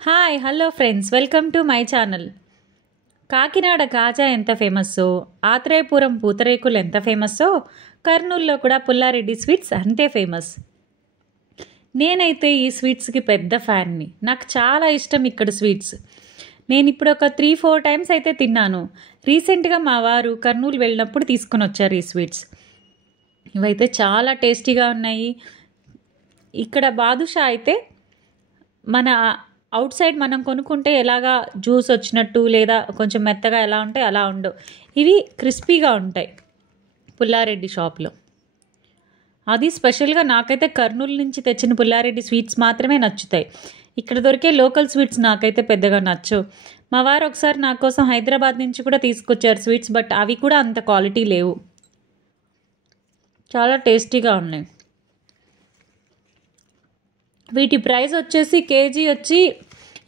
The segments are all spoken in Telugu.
Hi hello friends welcome to my channel. Kakinada kaja ఎంత ఫేమస్సో, ఆత్రేయపురం పూతరేకులు ఎంత ఫేమస్సో, కర్నూలులో కూడా పుల్లారెడ్డి స్వీట్స్ అంతే ఫేమస్. నేనైతే ఈ స్వీట్స్కి పెద్ద ఫ్యాన్ని. నాకు చాలా ఇష్టం ఇక్కడ స్వీట్స్. నేను ఇప్పుడు ఒక 3-4 టైమ్స్ అయితే తిన్నాను. రీసెంట్గా మా వారు కర్నూలు వెళ్ళినప్పుడు తీసుకొని వచ్చారు ఈ స్వీట్స్. ఇవైతే చాలా టేస్టీగా ఉన్నాయి. ఇక్కడ బాదుషా అయితే మన అవుట్ సైడ్ మనం కొనుక్కుంటే ఎలాగా జ్యూస్ వచ్చినట్టు లేదా కొంచెం మెత్తగా ఎలా ఉంటాయి అలా ఉండవు. ఇవి క్రిస్పీగా ఉంటాయి పుల్లారెడ్డి షాప్లో. అది స్పెషల్గా నాకైతే కర్నూలు నుంచి తెచ్చిన పుల్లారెడ్డి స్వీట్స్ మాత్రమే నచ్చుతాయి. ఇక్కడ దొరికే లోకల్ స్వీట్స్ నాకైతే పెద్దగా నచ్చవు. మా వారు ఒకసారి నా కోసం హైదరాబాద్ నుంచి కూడా తీసుకొచ్చారు స్వీట్స్, బట్ అవి కూడా అంత క్వాలిటీ లేవు. చాలా టేస్టీగా ఉన్నాయి. వీటి ప్రైస్ వచ్చేసి కేజీ వచ్చి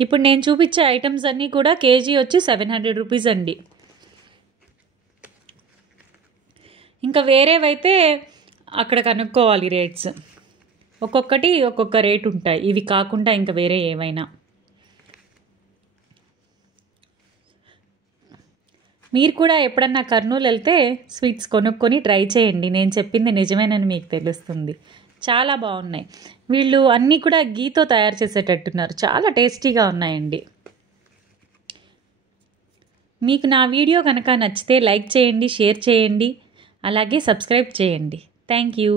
ఇప్పుడు నేను చూపించే ఐటమ్స్ అన్నీ కూడా కేజీ వచ్చి 700 రూపీస్ అండి. ఇంకా వేరేవైతే అక్కడ కనుక్కోవాలి రేట్స్. ఒక్కొక్కటి ఒక్కొక్క రేట్ ఉంటాయి. ఇవి కాకుండా ఇంకా వేరే ఏమైనా. మీరు కూడా ఎప్పుడన్నా కర్నూలు వెళ్తే స్వీట్స్ కొనుక్కొని ట్రై చేయండి. నేను చెప్పింది నిజమేనని మీకు తెలుస్తుంది. చాలా బాగున్నాయి. వీళ్ళు అన్నీ కూడా గీతో తయారు చేసేటట్టున్నారు. చాలా టేస్టీగా ఉన్నాయండి. మీకు నా వీడియో కనుక నచ్చితే లైక్ చేయండి, షేర్ చేయండి, అలాగే సబ్స్క్రైబ్ చేయండి. Thank you.